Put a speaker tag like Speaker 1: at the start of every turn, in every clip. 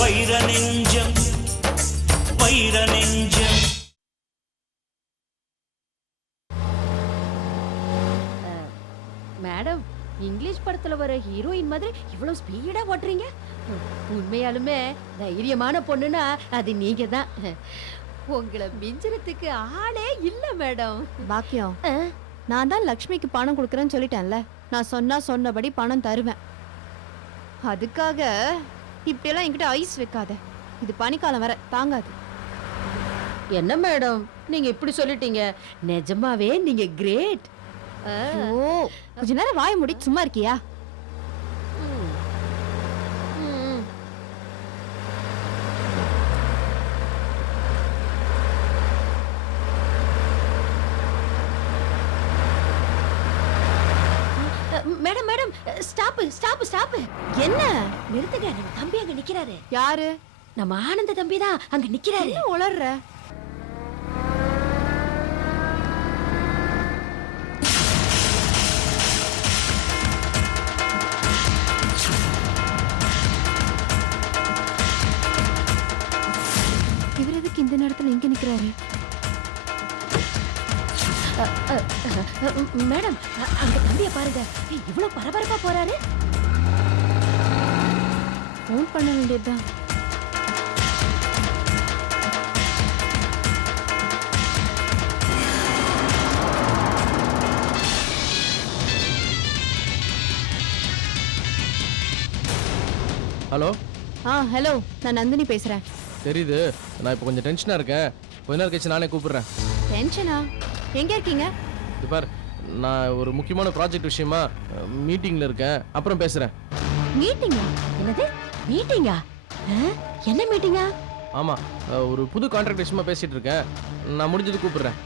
Speaker 1: வைர நெஞ்சம் வைர நெஞ்சம்.
Speaker 2: மேடம் இங்கிலீஷ் படத்துல வர ஹீரோயின் மாதிரி இவ்வளவு ஸ்பீடா ஓட்டுறீங்க? உண்மையாலுமே தைரியமான பொண்ணுனா அது நீங்க தான் உங்களை மிஞ்சுறதுக்கு ஆளே இல்ல மேடம்.
Speaker 3: பாக்கியம்? நான் தான் லக்ஷ்மிக்கு பணம் கொடுக்குறேன்னு சொல்லிட்டேன்ல. நான் சொன்னா சொன்னபடி பணம் தருவேன். அதுக்காக இப்படியெல்லாம் என்கிட்ட ஐஸ் வைக்காத. இது பனிக்காலம் வர தாங்காது.
Speaker 2: என்ன மேடம்? நீங்க இப்படி சொல்லிட்டீங்க. நிஜமாவே நீங்க கிரேட்.
Speaker 3: ஓ கொஞ்ச நேரம் வாய மூடி சும்மா இருக்கியா
Speaker 2: மேடம் மேடம் ஸ்டாப் ஸ்டாப்
Speaker 3: என்ன?
Speaker 2: நிறுத்துங்க நம்ம தம்பி அங்க நிக்கிறாரு.
Speaker 3: யாரு?
Speaker 2: நம்ம ஆனந்த தம்பி தான் அங்க நிக்கிறாரு.
Speaker 3: என்ன உளர்ற? இவர் எதுக்கு இந்த நேரத்துல இங்க நிக்கிறாரு?
Speaker 2: மேடம் அங்க தம்பிய பாருங்க. இவ்வளவு பரபரப்பா போறாரு.
Speaker 3: ஃபோன் பண்ண வேண்டியதுதான்.
Speaker 4: ஹலோ?
Speaker 3: ஆ ஹலோ. நான் நந்தினி பேசுறேன்.
Speaker 4: தெரியுது. நான் இப்போ கொஞ்சம் டென்ஷனாக இருக்கேன். கொஞ்ச நேரம் கழிச்சு நானே கூப்பிடுறேன்.
Speaker 3: டென்ஷனா எங்க இருக்கீங்க?
Speaker 4: இது பார் நான் ஒரு முக்கியமான ப்ராஜெக்ட் விஷயமா மீட்டிங்கில் இருக்கேன். அப்புறம் பேசுகிறேன்
Speaker 3: மீட்டிங்கா
Speaker 2: என்னது? மீட்டிங்கா என்ன மீட்டிங்கா
Speaker 4: ஆமாம் ஒரு புது கான்ட்ராக்ட் விஷயமா பேசிகிட்டு இருக்கேன். நான் முடிஞ்சது கூப்பிடுறேன்.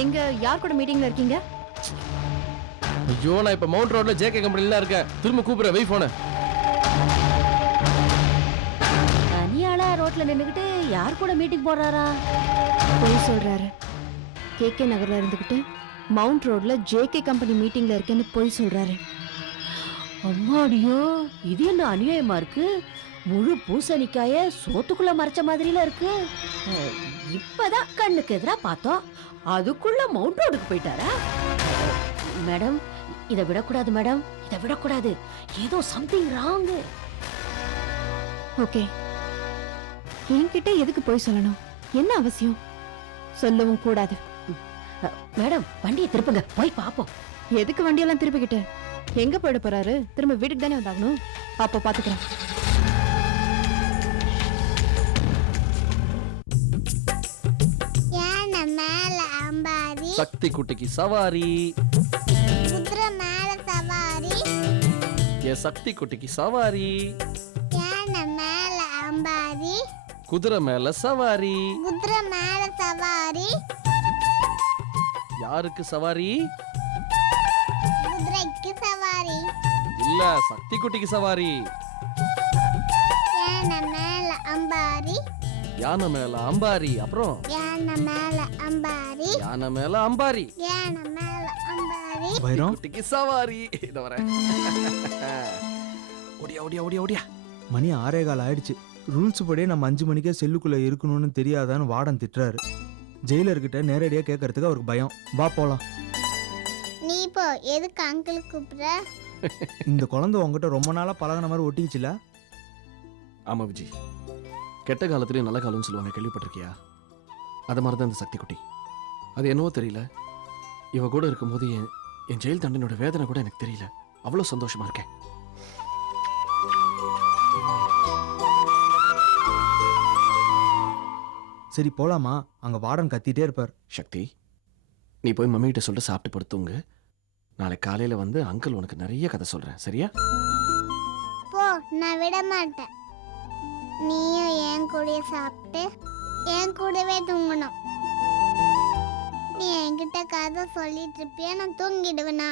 Speaker 3: எங்க யார் கூட மீட்டிங்ல இருக்கீங்க?
Speaker 4: ஐயோ நான் இப்போ மவுண்ட் ரோட்டில் ஜேகே கம்பெனிலாம் இருக்கேன். திரும்ப கூப்பிடுறேன் வெய் ஃபோனை
Speaker 2: தனியாளா ரோட்ல நின்னுகிட்டு யார் கூட மீட்டிங் போடுறாரா?
Speaker 3: போய் சொல்றாரு. கேகே நகர்ல இருந்துகிட்டு மவுண்ட் ரோட்ல ஜேகே கம்பெனி மீட்டிங்ல இருக்கேன்னு போய் சொல்றாரு.
Speaker 2: அம்மாடியோ இது என்ன அநியாயமா இருக்கு? முழு பூசணிக்காய சோத்துக்குள்ள மறைச்ச மாதிரில இருக்கு. இப்பதான் கண்ணுக்கு எதிரா பார்த்தோம். அதுக்குள்ள மவுண்ட் ரோடுக்கு போயிட்டாரா? மேடம் இதை விடக்கூடாது மேடம். இதை விடக்கூடாது. ஏதோ சம்திங் ராங்
Speaker 3: ஓகே. என்கிட்ட எதுக்கு போய் சொல்லணும்? என்ன அவசியம்? சொல்லவும் கூடாது.
Speaker 2: மேடம் வண்டியை திருப்புங்க. போய் பாப்போம்.
Speaker 3: எதுக்கு வண்டியெல்லாம் திருப்பிக்கிட்டு? எங்க போயிட போறாரு? திரும்ப வீட்டுக்கு தானே வந்தாகணும்? அப்ப பாத்துக்கிறேன்.
Speaker 5: யானை மேல அம்பாரி?
Speaker 4: சக்தி குட்டிக்கு சவாரி.
Speaker 5: குதிரை மேல சவாரி.
Speaker 4: என் சக்தி குட்டிக்கு சவாரி.
Speaker 5: யானை மேல அம்பாரி?
Speaker 4: குதிரை மேலே சவாரி.
Speaker 5: குதிரை மேல சவாரி.
Speaker 4: யாருக்கு சவாரி? இல்ல சக்தி குட்டிக்கு சவாரி.
Speaker 5: யானை மேல அம்பாரி.
Speaker 4: யானை மேல அம்பாரி அப்புறம்?
Speaker 5: யானை மேல அம்பாரி.
Speaker 4: யானை மேல அம்பாரி.
Speaker 5: யானை மேல அம்பாரி.
Speaker 6: வைரம்?
Speaker 4: குட்டிக்கு சவாரி. இத வரேன். ஓடியா ஓடியா ஓடியா ஓடியா.
Speaker 6: மணி ஆறே கால் ஆயிடுச்சு. ரூல்ஸ் படியே நம்ம அஞ்சு மணிக்கே செல்லுக்குள்ள இருக்கணும்னு தெரியாதான்னு வார்டன் திட்டுறாரு. ஜெயிலர்கிட்ட நேரடியாக கேட்கறதுக்கு அவருக்கு பயம். வா போலாம்.
Speaker 5: நீ போ எதுக்கு அங்கிள் கூப்பிடுற?
Speaker 6: இந்த குழந்தை உங்ககிட்ட ரொம்ப நாளா பழகுன மாதிரி ஒட்டிக்கிச்சுல?
Speaker 4: ஆமா விஜய் கெட்ட காலத்துலயும் நல்ல காலம்னு சொல்லுவாங்க கேள்விப்பட்டிருக்கியா? அது மாதிரி தான் இந்த சக்தி குட்டி அது என்னவோ தெரியல. இவ கூட இருக்கும்போது என் என் ஜெயில் தண்டனோட வேதனை கூட எனக்கு தெரியல. அவ்வளோ சந்தோஷமா இருக்கேன்.
Speaker 6: சரி போலாமா? அங்க வார்டன் கத்திட்டே இருப்பார்.
Speaker 4: சக்தி நீ போய் மம்மி கிட்ட சொல்லிட்டு சாப்பிட்டு படுத்துங்க. நாளைக்கு காலையில வந்து அங்கிள் உனக்கு நிறைய கதை சொல்றேன். சரியா?
Speaker 5: போ நான் விட மாட்டேன். நீயும் என் கூடயே சாப்பிட்டு என் கூடவே தூங்கணும். நீ என்கிட்ட கதை சொல்லிட்டு இருப்பியா? நான் தூங்கிடுவேனா?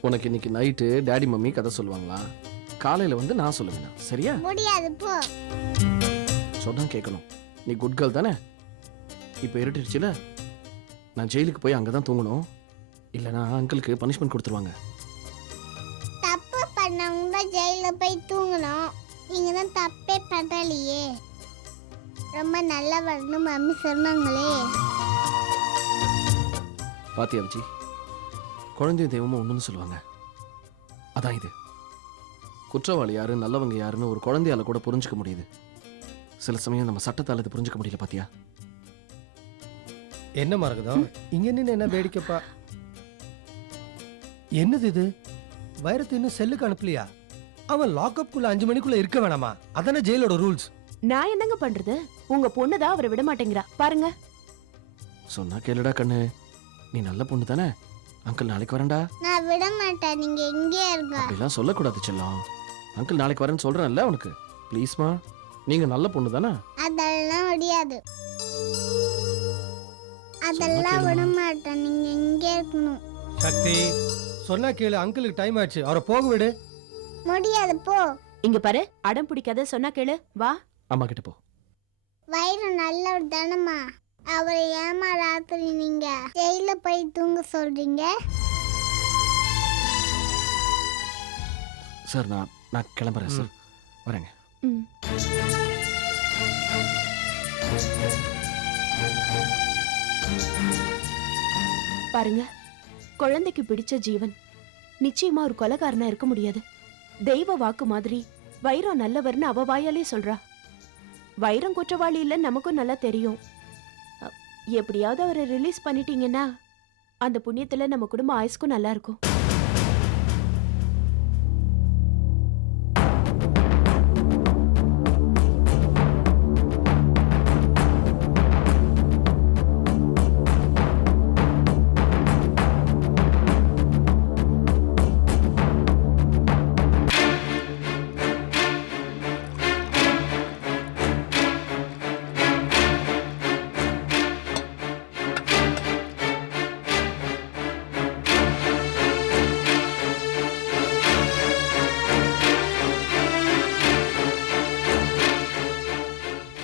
Speaker 4: உனக்கு இன்னைக்கு நைட்டு டேடி மம்மி கதை சொல்லுவாங்களா? காலையில வந்து நான் சொல்லுவேன்? சரியா?
Speaker 5: முடியாது போ.
Speaker 4: சொன்னா கேட்கணும். நீ குட் கேர்ள் தானே? இப்போ இருட்டுருச்சுல? நான் ஜெயிலுக்கு போய் அங்கே தான் தூங்கணும். இல்லைனா அங்கிளுக்கு பனிஷ்மெண்ட் கொடுத்துருவாங்க.
Speaker 5: தப்பு பண்ணவங்க ஜெயிலில் போய் தூங்கணும். நீங்கள் தான் தப்பே பண்ணலையே. ரொம்ப நல்லவர்னு மம்மி சொன்னாங்களே.
Speaker 4: பாத்தியா விஜி? குழந்தைய தெய்வமும் ஒன்றுன்னு சொல்லுவாங்க. அதான் இது. குற்றவாளி யாரு நல்லவங்க யாருன்னு ஒரு குழந்தையால கூட புரிஞ்சுக்க முடியுது. சில சமயம் நம்ம சட்டத்தால் இது புரிஞ்சுக்க முடியல பாத்தியா?
Speaker 7: என்ன மறக்குதம் இங்க நின்று என்ன வேடிக்கைப்பா? என்னது இது? வைரத்தை இன்னும் செல்லுக்கு அனுப்பலையா? அவன் லாக்அப்குள்ள அஞ்சு மணிக்குள்ள இருக்க வேணாமா? அதானே ஜெயிலோட ரூல்ஸ்
Speaker 8: நான் என்னங்க பண்றது? உங்க பொண்ணு தான் அவரை விட மாட்டேங்கிறா. பாருங்க.
Speaker 4: சொன்னா கேளுடா கண்ணு. நீ நல்ல பொண்ணு தானே? அங்கிள் நாளைக்கு வரேன்டா.
Speaker 5: நான் விட மாட்டேன். நீங்கள் இங்கே இருங்க.
Speaker 4: அப்படிலாம் சொல்லக்கூடாது செல்லம். அங்கிள் நாளைக்கு வரேன்னு சொல்றேன்ல உனக்கு. ப்ளீஸ்மா நீங்க நல்ல பொண்ணு தானே?
Speaker 5: அதெல்லாம் முடியாது. அதெல்லாம். விட மாட்டேன் நீங்கள் இங்கே இருக்கணும்.
Speaker 7: சக்தி சொன்னா கேளு அங்கிளுக்கு டைம் ஆயிடுச்சு அவரை போக விடு.
Speaker 5: முடியாது போ.
Speaker 8: இங்க பாரு அடம் பிடிக்காத சொன்னா கேளு. வா.
Speaker 4: அம்மா கிட்ட போ.
Speaker 5: வயிறு நல்லவர் தானம்மா. அவரை ஏமா ராத்திரி நீங்க. ஜெயில போய் தூங்க சொல்றீங்க?
Speaker 4: சார் நான் நான் கிளம்புறேன் சார். வரேங்க.
Speaker 8: ம். பாருங்க. குழந்தைக்கு பிடிச்ச ஜீவன். நிச்சயமா ஒரு கொலகாரனா இருக்க முடியாது. தெய்வ வாக்கு மாதிரி வைரம் நல்லவர்னு அவ வாயாலே சொல்றா. வைரம் குற்றவாளி இல்லைன்னு நமக்கும் நல்லா தெரியும். எப்படியாவது அவரை ரிலீஸ் பண்ணிட்டீங்கன்னா அந்த புண்ணியத்துல நம்ம குடும்ப ஆயுஸ்க்கும் நல்லா இருக்கும்.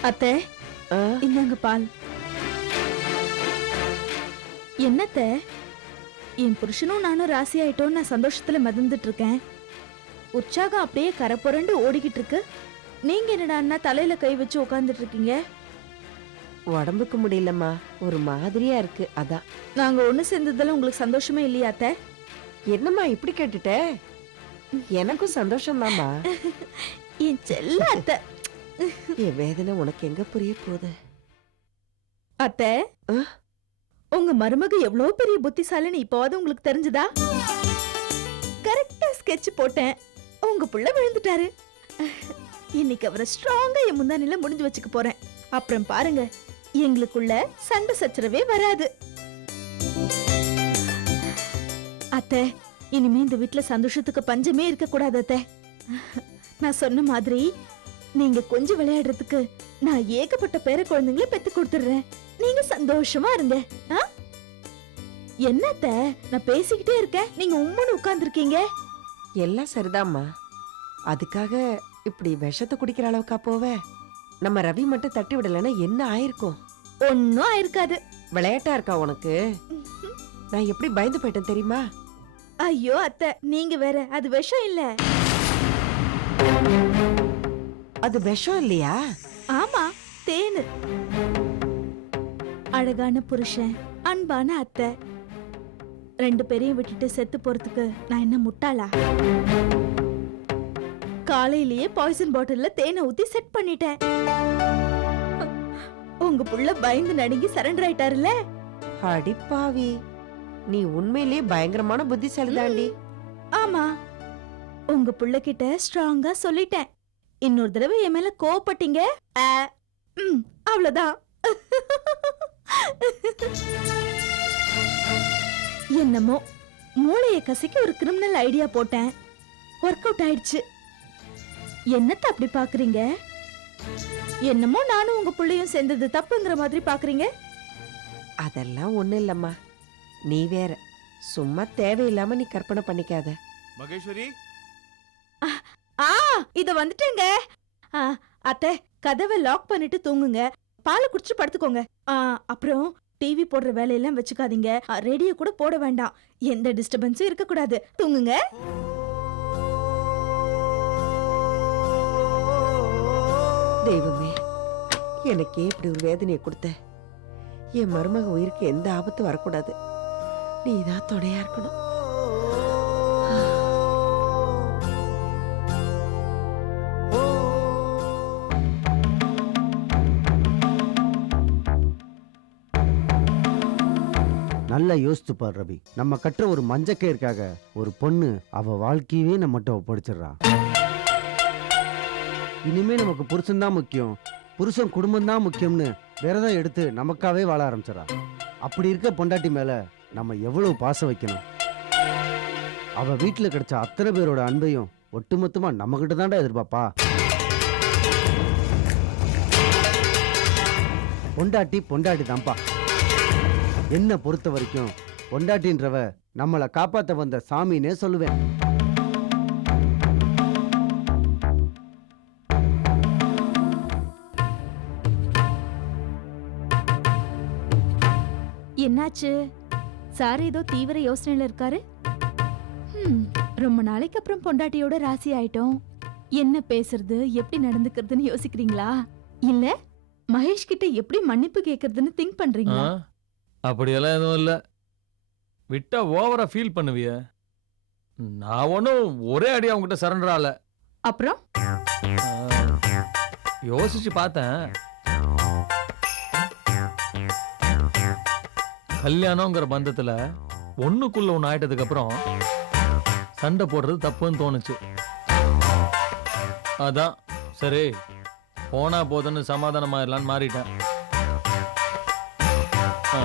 Speaker 9: அத்தை இந்தாங்க பால். என்னத்த? என் புருஷனும் நானும் ராசி ஆயிட்டோம்னு நான் சந்தோஷத்துல மறந்துட்டு இருக்கேன் உற்சாகம் அப்படியே கரை புரண்டு ஓடிக்கிட்டு இருக்கு நீங்க என்னடா தலையில கை வச்சு உட்காந்துட்டு இருக்கீங்க
Speaker 10: உடம்புக்கு முடியலம்மா. ஒரு மாதிரியா இருக்கு. அதான்.
Speaker 9: நாங்க ஒண்ணு சேர்ந்ததுல உங்களுக்கு சந்தோஷமே இல்லையா அத்தை?
Speaker 10: என்னம்மா இப்படி கேட்டுட்ட? எனக்கும் சந்தோஷம்தாம்மா.
Speaker 9: என் செல்ல அத்தை.
Speaker 10: என் வேதனை உனக்கு எங்க புரிய போகுது?
Speaker 9: அத்தை? உங்க மருமக எவ்வளவு பெரிய புத்திசாலின்னு இப்போவாது உங்களுக்கு தெரிஞ்சுதா? கரெக்டா ஸ்கெட்ச் போட்டேன். உங்க புள்ள விழுந்துட்டாரு. இன்னைக்கு அவரை ஸ்ட்ராங்கா என் முந்தானில முடிஞ்சு வச்சுக்க போறேன். அப்புறம் பாருங்க எங்களுக்குள்ள சண்டை சச்சரவே வராது. அத்தை இனிமே இந்த வீட்ல சந்தோஷத்துக்கு பஞ்சமே இருக்க கூடாது அத்தை. நான் சொன்ன மாதிரி நீங்க கொஞ்சம் விளையாடுறதுக்கு நான் ஏகப்பட்ட பேர குழந்தைங்கள பெத்து கொடுத்துடுறேன். நீங்க சந்தோஷமா இருங்க? என்னத்த? நான் பேசிக்கிட்டே இருக்கேன். நீங்க உம்முன்னு உட்கார்ந்துருக்கீங்க.
Speaker 10: எல்லாம் சரிதாம்மா. அதுக்காக இப்படி விஷத்தை குடிக்கிற அளவுக்கா போவ? நம்ம ரவி மட்டும் தட்டி விடலைன்னா என்ன ஆயிருக்கும்?
Speaker 9: ஒன்னும் ஆயிருக்காது.
Speaker 10: விளையாட்டா இருக்கா உனக்கு? நான் எப்படி பயந்து போயிட்டேன் தெரியுமா?
Speaker 9: ஐயோ அத்தை நீங்க வேற அது விஷம் இல்ல.
Speaker 10: அது விஷம் இல்லையா?
Speaker 9: ஆமா தேனு. அழகான புருஷன் அன்பான அத்தை. ரெண்டு பேரையும் விட்டுட்டு செத்து போறதுக்கு நான் என்ன முட்டாளா? காலையிலேயே பாய்சன் பாட்டில்ல தேனை ஊத்தி செட் பண்ணிட்டேன். உங்க புள்ள பயந்து நடுங்கி சரண்டர் ஆயிட்டாருல்ல?
Speaker 10: அடிப்பாவி நீ உண்மையிலேயே பயங்கரமான புத்திசாலி தாண்டி
Speaker 9: ஆமா. உங்க புள்ள கிட்ட ஸ்ட்ராங்கா சொல்லிட்டேன். இன்னொரு தடவை என் மேல கோவப்பட்டீங்க? அவ்வளவுதான். என்னமோ மூளைய கசக்கி ஒரு கிரிமினல் ஐடியா போட்டேன். ஒர்க் அவுட் ஆயிடுச்சு. என்னத்த அப்படி பாக்குறீங்க? என்னமோ நானும் உங்க புள்ளையும் சேர்ந்தது தப்புங்கிற மாதிரி பாக்குறீங்க?
Speaker 10: அதெல்லாம் ஒண்ணும் இல்லம்மா. நீ வேற. சும்மா தேவையில்லாம நீ கற்பனை பண்ணிக்காத.
Speaker 11: மகேஸ்வரி?
Speaker 9: ஆ இத வந்துட்டேங்க. ஆ, அத்தை கதவை லாக் பண்ணிட்டு தூங்குங்க. பாலை குடிச்சு படுத்துக்கோங்க. ஆ, அப்புறம் டிவி போடுற வேலையெல்லாம் வச்சுக்காதீங்க. ரேடியோ கூட போட வேண்டாம். எந்த டிஸ்டர்பன்ஸும் இருக்கக்கூடாது. தூங்குங்க.
Speaker 10: தெய்வமே எனக்கே இப்படி ஒரு வேதனையை கொடுத்த. என் மருமக உயிருக்கு எந்த ஆபத்தும் வரக்கூடாது. நீ தான் துணையா இருக்கணும்.
Speaker 11: நல்லா யோசிச்சு ரவி. நம்ம கட்டுற ஒரு மஞ்சக்கயிற்காக ஒரு பொண்ணு அவ வாழ்க்கையவே நம்மகிட்ட ஒப்படைச்சிடுறா. இனிமே நமக்கு புருஷன் தான் முக்கியம். புருஷன் குடும்பம் தான் முக்கியம்னு விரதம் எடுத்து நமக்காவே வாழ ஆரம்பிச்சிடறா. அப்படி இருக்க பொண்டாட்டி மேல நம்ம எவ்வளவு பாசம் வைக்கணும்? அவ வீட்டுல கிடைச்ச அத்தனை பேரோட அன்பையும் ஒட்டுமொத்தமா நம்ம கிட்ட தான்டா எதிர்பார்ப்பா பொண்டாட்டி பொண்டாட்டி தான்ப்பா. என்ன பொறுத்த வரைக்கும் பொண்டாட்டின்றவ நம்மளை காப்பாத்த வந்த சாமின்னே சொல்லுவேன்.
Speaker 9: என்னாச்சு? சார் ஏதோ தீவிர யோசனையில இருக்காரு? ஹம், ரொம்ப நாளைக்கு அப்புறம் பொண்டாட்டியோட ராசி ஆயிட்டோம். என்ன பேசுறது எப்படி நடந்துக்கிறதுன்னு யோசிக்கிறீங்களா? இல்ல மகேஷ் கிட்ட எப்படி மன்னிப்பு கேக்குறதுன்னு திங்க் பண்றீங்களா?
Speaker 12: அப்படியெல்லாம் எதுவும் இல்லை. விட்டா ஓவரா ஃபீல் பண்ணுவிய. நான் ஒன்றும் ஒரே அடி அவங்ககிட்ட சரண்டர் ஆகல
Speaker 9: அப்புறம்?
Speaker 12: யோசிச்சு பார்த்தேன். கல்யாணங்கிற பந்தத்துல ஒண்ணுக்குள்ள ஒன்று ஆயிட்டதுக்கு அப்புறம் சண்டை போடுறது தப்புன்னு தோணுச்சு. அதான் சரி போனா போதுன்னு சமாதானமாயிடலான்னு மாறிட்டேன். ஆ,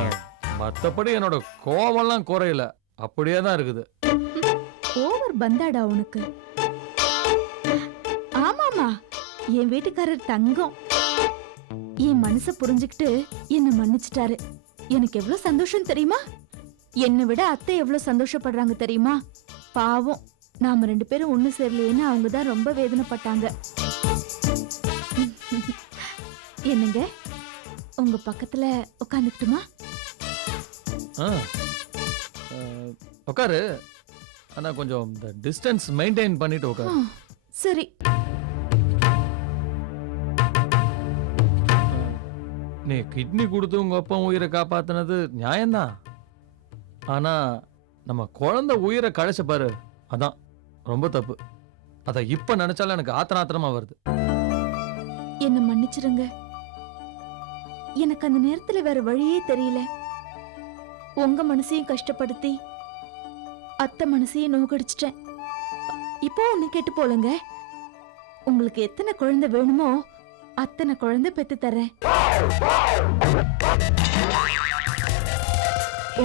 Speaker 12: மத்தபடி என்னோட கோவம்லாம் குறையல. அப்படியே தான் இருக்குது.
Speaker 9: ஓவர் பந்தாடா உனக்கு. ஆமாமா என் வீட்டுக்காரர் தங்கம். என் மனச புரிஞ்சுக்கிட்டு என்ன மன்னிச்சிட்டாரு. எனக்கு எவ்வளவு சந்தோஷம் தெரியுமா? என்னை விட அத்தை எவ்வளவு சந்தோஷப்படுறாங்க தெரியுமா? பாவம். நாம ரெண்டு பேரும் ஒண்ணு சேரலையேன்னு அவங்க தான் ரொம்ப வேதனைப்பட்டாங்க. என்னங்க? உங்க பக்கத்துல உட்காந்துக்கிட்டுமா
Speaker 12: ஆ. ஆ, உட்காரு ஆனா கொஞ்சம் இந்த டிஸ்டன்ஸ் மெயின்டைன் பண்ணிட்டு உட்காரு
Speaker 9: சரி.
Speaker 12: நீ கிட்னி கொடுத்து உங்க அப்பா உயிரை காப்பாத்துனது நியாயம்தான். ஆனா நம்ம குழந்தை உயிரை கழிச்ச பாரு. அதான் ரொம்ப தப்பு. அத இப்ப நினைச்சாலும் எனக்கு ஆத்திராத்திரமா வருது.
Speaker 9: என்ன மன்னிச்சிருங்க. எனக்கு அந்த நேரத்துல வேற வழியே தெரியல. உங்க மனசையும் கஷ்டப்படுத்தி அத்தை மனசையும் நோக்கடிச்சிட்டேன். இப்போ ஒண்ணு கேட்டு போலங்க. உங்களுக்கு எத்தனை குழந்தை வேணுமோ அத்தனை குழந்தை பெத்து தரேன்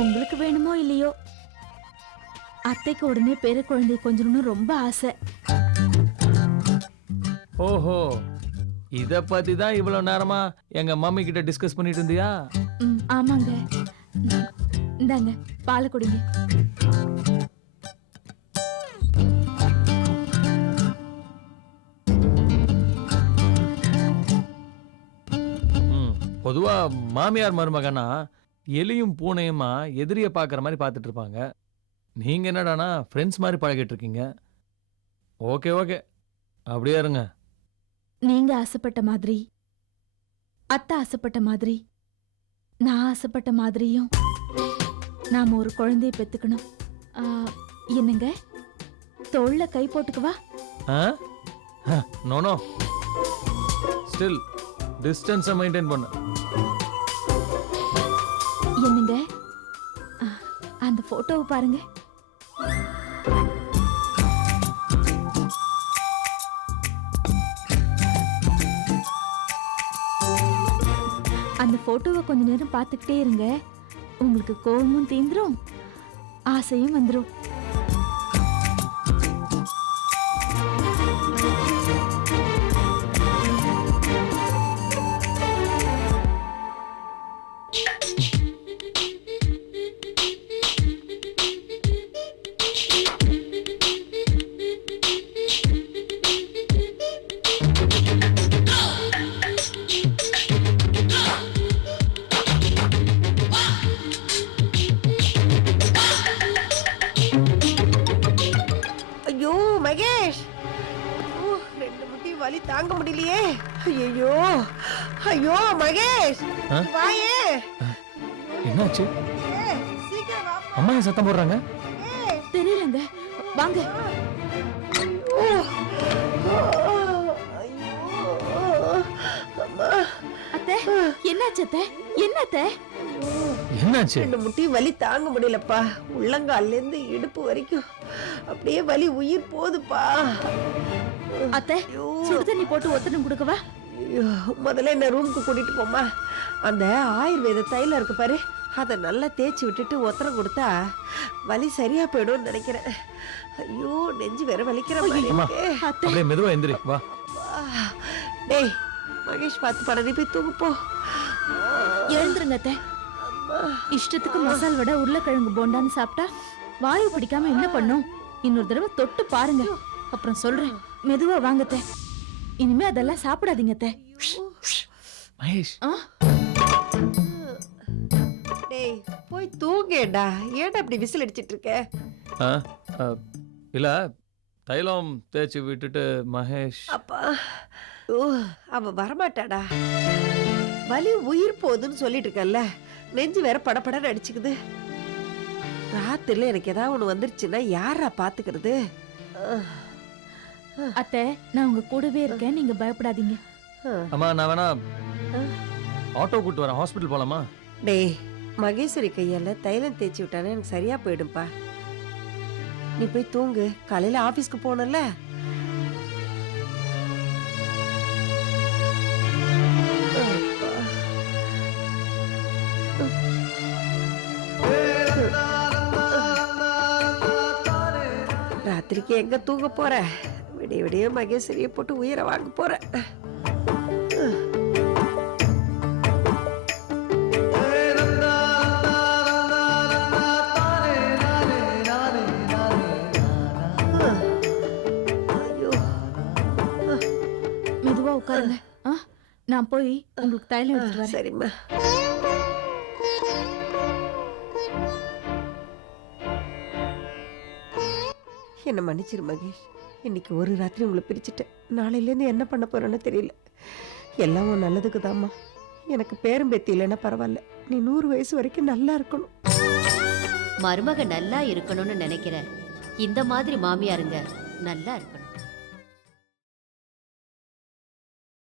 Speaker 9: உங்களுக்கு வேணுமோ இல்லையோ அத்தைக்கு உடனே பேர குழந்தை கொஞ்சணும்னு ரொம்ப ஆசை.
Speaker 12: ஓஹோ. இத பத்தி தான் இவ்வளவு நேரமா எங்க மம்மி கிட்ட டிஸ்கஸ் பண்ணிட்டு இருந்தியா?
Speaker 9: ம், ஆமாங்க. ம், இந்தாங்க பாலை குடிங்க.
Speaker 12: ம், பொதுவா மாமியார் மருமகனா எலியும் பூனையுமா எதிரிய பாக்குற மாதிரி பார்த்துட்டு இருப்பாங்க. நீங்க என்னடானா ஃப்ரெண்ட்ஸ் மாதிரி பழகிட்டு இருக்கீங்க. Okay okay. அப்படியே இருங்க.
Speaker 9: நீங்க ஆசைப்பட்ட மாதிரி அத்தை ஆசைப்பட்ட மாதிரி நான் ஆசைப்பட்ட மாதிரியும் நாம ஒரு குழந்தைய பெத்துக்கணும். ஆ, என்னங்க? தோள்ல கை போட்டுக்குவா
Speaker 12: நோ நோ. ஸ்டில் டிஸ்டன்ஸை மெயின்டைன் பண்ணு.
Speaker 9: என்னங்க? ஆ, அந்த போட்டோவை பாருங்க. கொஞ்ச நேரம் பார்த்துக்கிட்டே இருங்க. உங்களுக்கு கோபமும் தீந்துரும். ஆசையும் வந்துடும்
Speaker 10: வலி தாங்க முடியலையே. ஐயோ ஐயோ மகேஷ்? வாயே.
Speaker 12: என்னாச்சு. அம்மா ஏன் சத்தம் போடுறாங்க?
Speaker 9: தெரியலங்க. வாங்க. அத்தை என்னாச்சு அத்தை? என்ன அத்தை?
Speaker 12: என்னாச்சு?
Speaker 10: ரெண்டு முட்டியும் வலி தாங்க முடியலப்பா. உள்ளங்கால்ல இருந்து இடுப்பு வரைக்கும் அப்படியே வலி உயிர் போகுதுப்பா
Speaker 9: அத்தை
Speaker 10: ஐயோ.
Speaker 9: சுடு தண்ணி போட்டு ஒத்தனம் கொடுக்கவா?
Speaker 10: ஐயோ, முதல்ல என்ன ரூமுக்கு கூட்டிட்டு போமா அந்த ஆயுர்வேத தைலம் இருக்கு பாரு அதை நல்லா தேய்ச்சி விட்டுட்டு ஒத்தரம் கொடுத்தா வலி சரியா போயிடும்னு நினைக்கிறேன். ஐயோ நெஞ்சு வேற வலிக்கிற
Speaker 12: அப்படியே மெதுவா எந்திரி வா.
Speaker 10: டேய் மகேஷ் பார்த்து படம் நீ போய் தூங்கு போ.
Speaker 9: எழுந்துருங்க அத்தை. இஷ்டத்துக்கு மசால் வடை உருளைக்கிழங்கு போண்டான்னு சாப்பிட்டா வாயு பிடிக்காம என்ன பண்ணும்? இன்னொரு தடவை தொட்டு பாருங்க. அப்புறம் சொல்றேன். மெதுவா வாங்க அத்தை. இனிமே அதெல்லாம் சாப்பிடாதீங்க அத்தை.
Speaker 12: மகேஷ்.
Speaker 10: டேய் போய் தூங்கேடா. ஏன்டா இப்படி விசில் அடிச்சிட்டு இருக்க?
Speaker 12: ஆ, ஆ, இல்ல தைலம் தேய்ச்சி விட்டுட்டு மகேஷ்.
Speaker 10: அப்பா ஓ அவ வரமாட்டாடா. வலி உயிர் போகுதுன்னு சொல்லிட்டு இருக்கல்ல. நெஞ்சு வேற படபடன்னு அடிச்சுக்குது. ராத்திரில எனக்கு ஏதாவது ஒண்ணு வந்துருச்சுன்னா யாரா பாத்துக்கிறது? அஹ்,
Speaker 9: அத்தை நான் உங்க கூடவே இருக்கேன். நீங்க பயப்படாதீங்க.
Speaker 12: அம்மா நான் வேணா? ஆட்டோ கூட்டு வரேன். ஹாஸ்பிட்டல் போலாமா?
Speaker 10: டேய் மகேஸ்வரி கையால தைலம் தேய்ச்சி விட்டானே எனக்கு சரியா போயிடும்பா. நீ போய் தூங்கு. காலையில ஆபீஸ்க்கு போகணும்ல? ராத்திரிக்கு எங்க தூங்க போற? விடிய விடிய மகேஸ்வரியை போட்டு உயிரை வாங்க ஐயோ.
Speaker 9: மெதுவா உட்காருங்க. ஆ நான் போய் உங்களுக்கு தைலம் எடுத்துட்டு வரேன்.
Speaker 10: சரிம்மா. என்ன மன்னிச்சிரு மகேஷ். இன்னைக்கு ஒரு ராத்திரி உங்களை பிரிச்சுட்டேன். நாளையிலேருந்து என்ன பண்ண போறேன்னு தெரியல. எல்லாம் உன் நல்லதுக்கு தாம்மா எனக்கு பேரும் பேத்தி இல்லைன்னா பரவாயில்ல. நீ நூறு வயசு வரைக்கும் நல்லா இருக்கணும்.
Speaker 2: மருமக நல்லா இருக்கணும்னு நினைக்கிறேன் இந்த மாதிரி மாமியாருங்க நல்லா இருக்கணும்.